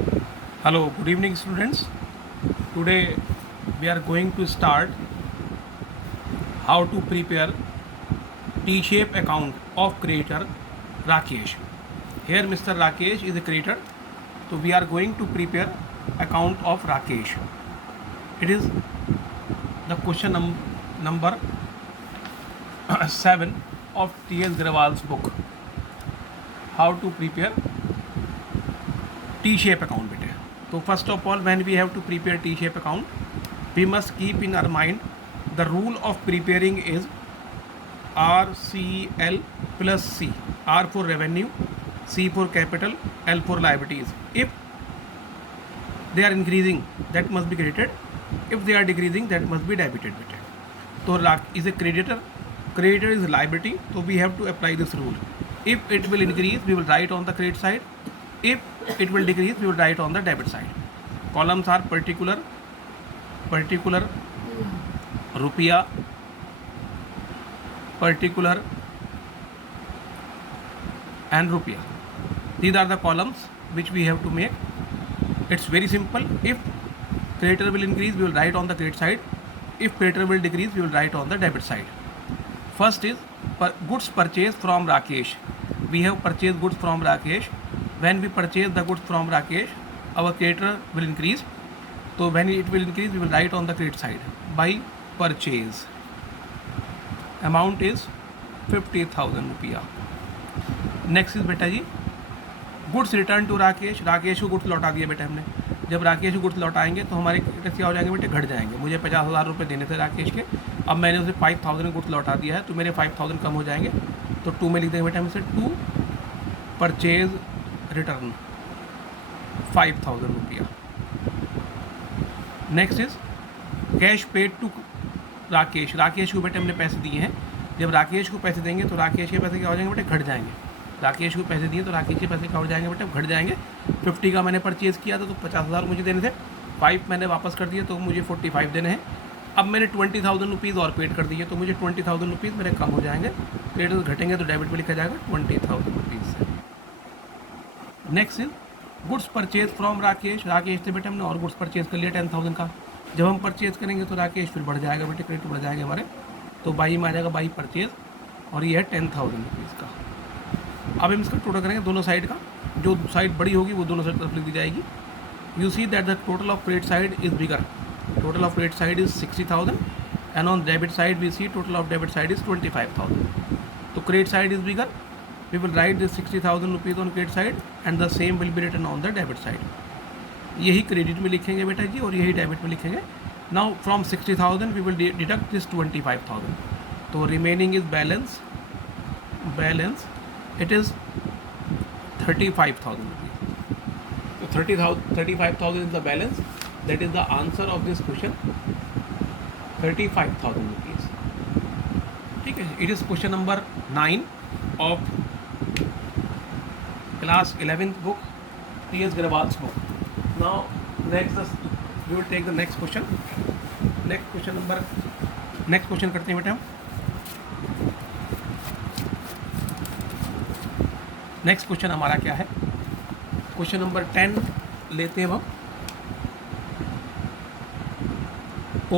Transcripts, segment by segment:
Hello, good evening, students. Today we are going to start how to prepare T-shape account of creator Rakesh. Here, Mr. Rakesh is a creator, so we are going to prepare account of Rakesh. It is the question number 7 of T.S. Gravwal's book. How to prepare T-shape account बेटे. So first of all, when we have to prepare T-shape account, we must keep in our mind the rule of preparing is RCL plus C. R for revenue, C for capital, L for liabilities. If they are increasing, that must be credited. If they are decreasing, that must be debited बेटे. So is a creditor is liability, so we have to apply this rule. If it will increase, we will write on the credit side. If it will decrease, we will write on the debit side. Columns are particular rupiah, particular and rupiah. These are the columns which we have to make. It's very simple. If creditor will increase, we will write on the credit side. If creditor will decrease, we will write on the debit side. First is goods purchased from Rakesh. We have purchased goods from Rakesh. When we purchase the goods from Rakesh, our creditor will increase. So when it will increase, we will write on the credit side by purchase. Amount is 50,000 rupiah. Next is बेटा जी goods return to Rakesh. Rakesh को goods लौटा दिया बेटा हमने. जब राकेश को goods लौटाएंगे तो हमारे कैसे क्या हो जाएंगे बेटे, घट जाएंगे. मुझे 50,000 रुपये देने थे राकेश के, अब मैंने उसे 5,000 गुड्स लौटा दिया है, तो मेरे 5,000 कम हो जाएंगे. तो 2 में लिख देंगे बेटा हम इसे. 2 परचेज रिटर्न 5,000 रुपया. Next is cash paid to Rakesh. Rakesh को बेटे हमने पैसे दिए हैं. जब राकेश को पैसे देंगे तो राकेश के पैसे क्या हो जाएंगे बेटे, घट जाएंगे. राकेश को पैसे दिए तो राकेश के पैसे क्या हो जाएंगे बेटे, घट जाएंगे. 50 का मैंने परचेज़ किया था तो 50,000 मुझे देने थे. 5 मैंने वापस कर दिए तो मुझे 45 देने हैं. अब मैंने 20,000 रुपीज़ और पेड कर दिए तो मुझे 20,000 रुपीज़ मेरे कम हो जाएंगे. क्रेडिट घटेंगे तो डेबिट में लिखा जाएगा 20,000 रुपीज़ से. Next is goods purchase from Rakesh. Rakesh से बेटे हमने और गुड्स परचेज कर लिया 10,000 का. जब हम परचेज करेंगे तो राकेश फिर बढ़ जाएगा बेटे, क्रेडिट बढ़ जाएगा हमारे. तो बाई में आ जाएगा बाई परचेज और ये है 10,000 रुपीज़ का. अब हम इसका टोटल करेंगे दोनों साइड का. जो साइड बड़ी होगी वो दोनों साइड तरफ लिख दी जाएगी. You see that the total of credit side is bigger. Total of credit side is 60,000 and on debit side we see total of debit side is 25,000. तो credit side is bigger. We will write this 60,000 rupees on credit side and the same will be written on the debit side. यही credit में लिखेंगे बेटा जी और यही debit में लिखेंगे. Now from 60,000 we will deduct this 25,000. तो remaining is balance it is 35,000 rupees. So 35,000 is the balance. That is the answer of this question. 35,000 rupees. ठीक है. It is question number 9 of class 11th book, T.S. Gravwal's book. Now next we will take the next question. Next question करते हैं बेटा हम. Next question हमारा क्या है, question number 10 लेते हैं हम.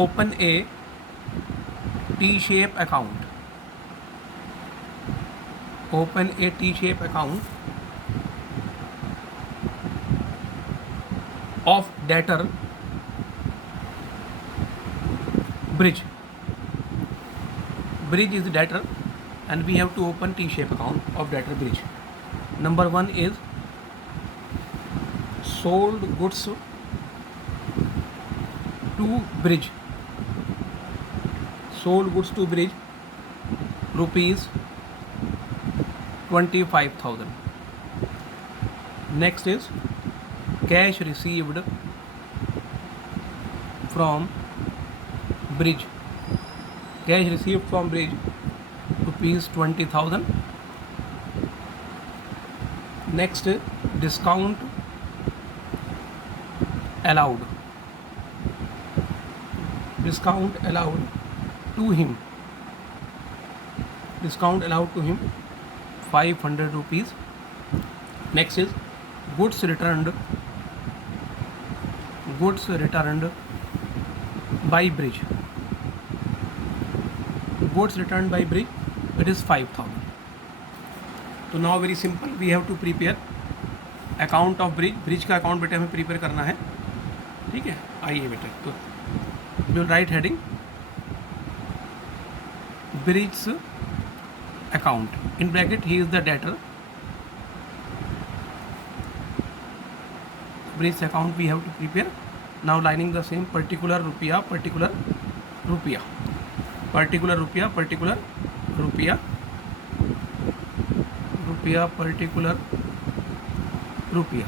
Open A T shape account. Open A T shape account of debtor bridge. Bridge is the debtor and we have to open T-shape account of debtor bridge. Number 1 is sold goods to bridge. Sold goods to bridge rupees 25,000. Next is cash received from bridge. Cash received from bridge rupees 20,000. Next discount allowed. Discount allowed to him. Discount allowed to him 500 rupees. Next is goods returned goods returned by bridge, goods returned by bridge, it is 5,000. तो now very simple, we have to prepare account of Brij, Brij का account बेटे हमें prepare करना है, ठीक है। आइए बेटे, तो जो write heading Brij account, in bracket he is the debtor, Brij account we have to prepare. Now lining the same, particular रुपया, पर्टिकुलर रुपया, पर्टिकुलर रुपया, पर्टिकुलर रुपया, रुपया, पर्टिकुलर रुपया।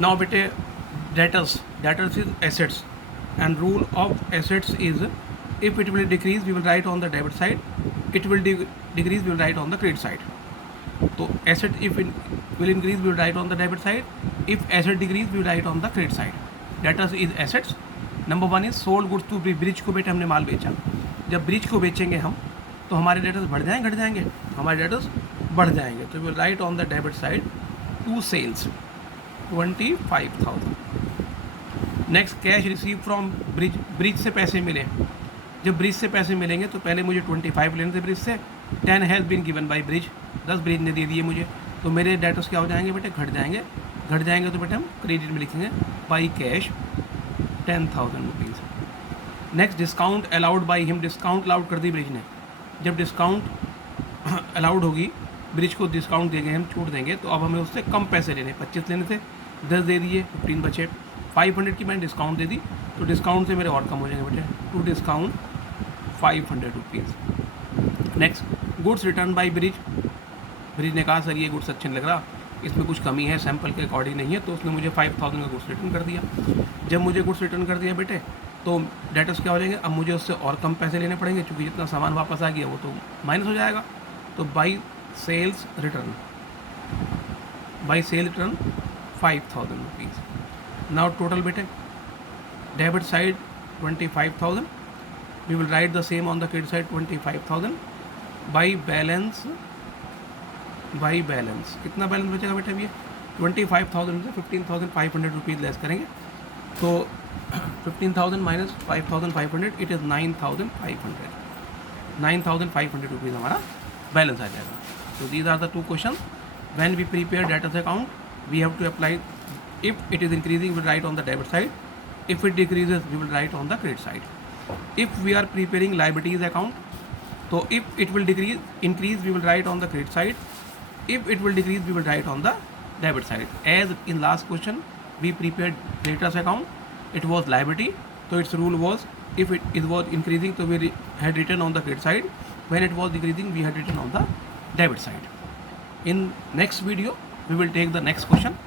नाउ बेटे debtors, debtors is assets and rule of assets is if it will decrease we will write on the debit side, it will decrease we will write on the credit side. तो asset if it will increase we will write on the debit side, if asset decrease we will write on the credit side. Debtors is assets. Number 1 is sold goods to Brij, Brij को बेटे हमने माल बेचा, जब bridge को बेचेंगे हम तो हमारे डेटर्स बढ़ जाएंगे घट जाएंगे, हमारे डेटर्स बढ़ जाएंगे, तो we will write on the debit side to sales 25,000. Next cash receive from Brij, Brij से पैसे मिले, जब ब्रिज से पैसे मिलेंगे तो पहले मुझे 25 लेने थे ब्रिज से, 10 has been given by Brij, 10 Brij ने दे दिए मुझे, तो मेरे डेटर्स क्या हो जाएंगे बेटे, घट जाएंगे, घट जाएंगे तो बेटे हम क्रेडिट में लिखेंगे by cash 10,000 rupees. Next discount allowed by him, discount allowed कर दी ब्रिज ने, जब डिस्काउंट अलाउड होगी, ब्रिज को डिस्काउंट देंगे हम, छूट देंगे, तो अब हमें उससे कम पैसे लेने, 25 लेने थे, 10 दे दिए, 15 बचे, 500 की मैंने डिस्काउंट दे दी, तो डिस्काउंट से मेरे और कम हो जाएंगे बेटे, to discount 500 rupees. Next goods return by Brij, Brij ने कहा सर ये गुड्स अच्छे नहीं लग रहा, इसमें कुछ कमी है, सैंपल के अकॉर्डिंग नहीं है, तो उसने मुझे 5,000 का गुड्स रिटर्न कर दिया. जब मुझे गुड्स रिटर्न कर दिया बेटे, तो डेटर्स क्या हो जाएंगे, अब मुझे उससे और कम पैसे लेने पड़ेंगे, क्योंकि जितना सामान वापस आ गया वो तो माइनस हो जाएगा. तो by sales return, by sale return 5,000 rupees. Now total बेटे, debit side 25,000, we will write the same on the credit side 25,000 by balance, by balance कितना बैलेंस बचेगा बेटा भैया, 25,000 से 15,500 रुपीज़ लेस करेंगे, तो 15,000 माइनस 5,500 इट इज़ 9,500, 9,500 रुपीज़ हमारा balance आ जाएगा. तो these are the two question. When we prepare debtors account we have to apply, if it is increasing we will write on the debit side, if it decreases we will write on the credit side. If we are preparing liabilities account, so if it will increase we will write on the credit side, if it will decrease we will write on the debit side. As in last question we prepared creditors account, it was liability, so its rule was if it was increasing so we had written on the credit side, when it was decreasing we had written on the debit side. In next video we will take the next question.